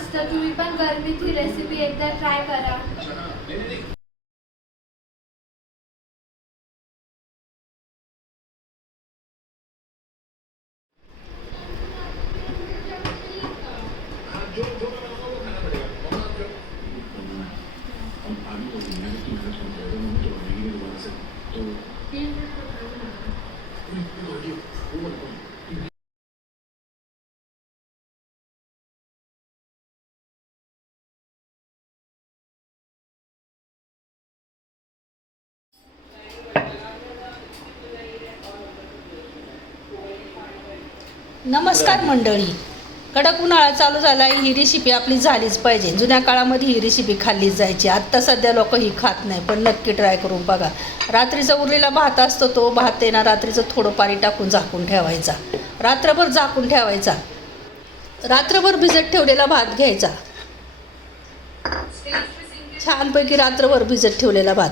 मस्त. तुम्ही पण गरमीत ही रेसिपी एकदा ट्राय करा. नमस्कार मंडळी. कडक उन्हाळा चालू झाला आहे. ही रेसिपी आपली झालीच पाहिजे. जुन्या काळामध्ये ही रेसिपी खाल्लीच जायची. आत्ता सध्या लोक ही खात नाही, पण नक्की ट्राय करून बघा. रात्रीचा उरलेला भात असतो, तो भात आहे ना रात्रीचं थोडं पाणी टाकून झाकून ठेवायचा. रात्रभर झाकून ठेवायचा. रात्रभर भिजत ठेवलेला भात घ्यायचा. छानपैकी रात्रभर भिजत ठेवलेला भात,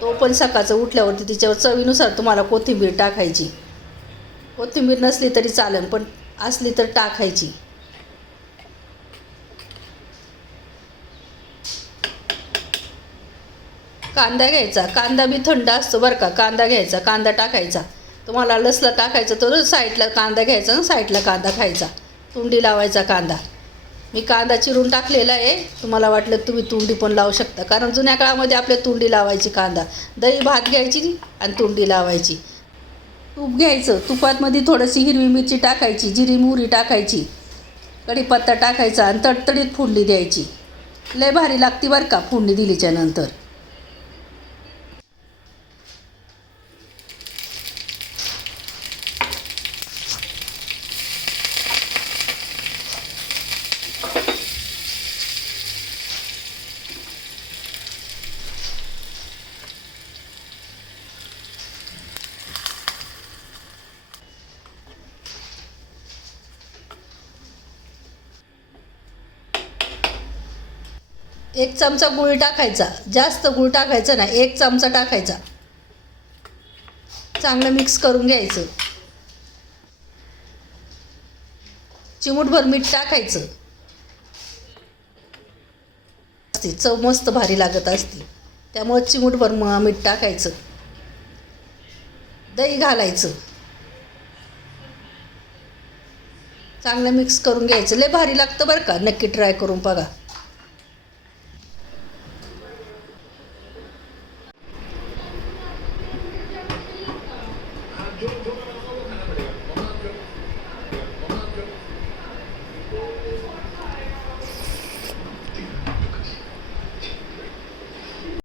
तो पण सकाळचं उठल्यावरती तिच्यावर चवीनुसार तुम्हाला कोथिंबीर टाकायची. कोथिंबीर नसली तरी चालेल, पण असली तर टाकायची. कांदा घ्यायचा. कांदा बी थंड असतो बरं का. कांदा घ्यायचा, कांदा टाकायचा. तुम्हाला लसला टाकायचं तर साईडला कांदा घ्यायचा आणि साईडला कांदा खायचा. तुंडी लावायचा कांदा. मी कांदा चिरून टाकलेला आहे. तुम्हाला वाटलं तुम्ही तुंडी पण लावू शकता, कारण जुन्या काळामध्ये आपल्या तुंडी लावायची कांदा. दही भात घ्यायची आणि तुंडी लावायची. तूप घ्यायचं. तुपातमध्ये थोडीशी हिरवी मिरची टाकायची, जिरी मोहरी टाकायची, कढीपत्ता टाकायचा आणि तडतडीत फोडणी द्यायची. लय भारी लागते बरं का फोडणी दिलीच्या नंतर. एक चमचा गूळ टाकायचा. जास्त गूळ टाकायचा नाही, 1 चमचा टाकायचा. चांगलं मिक्स करून घ्यायचं. चिमूटभर मीठ टाकायचं. चव मस्त भारी लागत असते, त्यामुळे चिमूटभर मीठ टाकायचं. दही घालायचं. चांगलं मिक्स करून घ्यायचं. लय भारी लागतं बरं का. नक्की ट्राय करून बघा.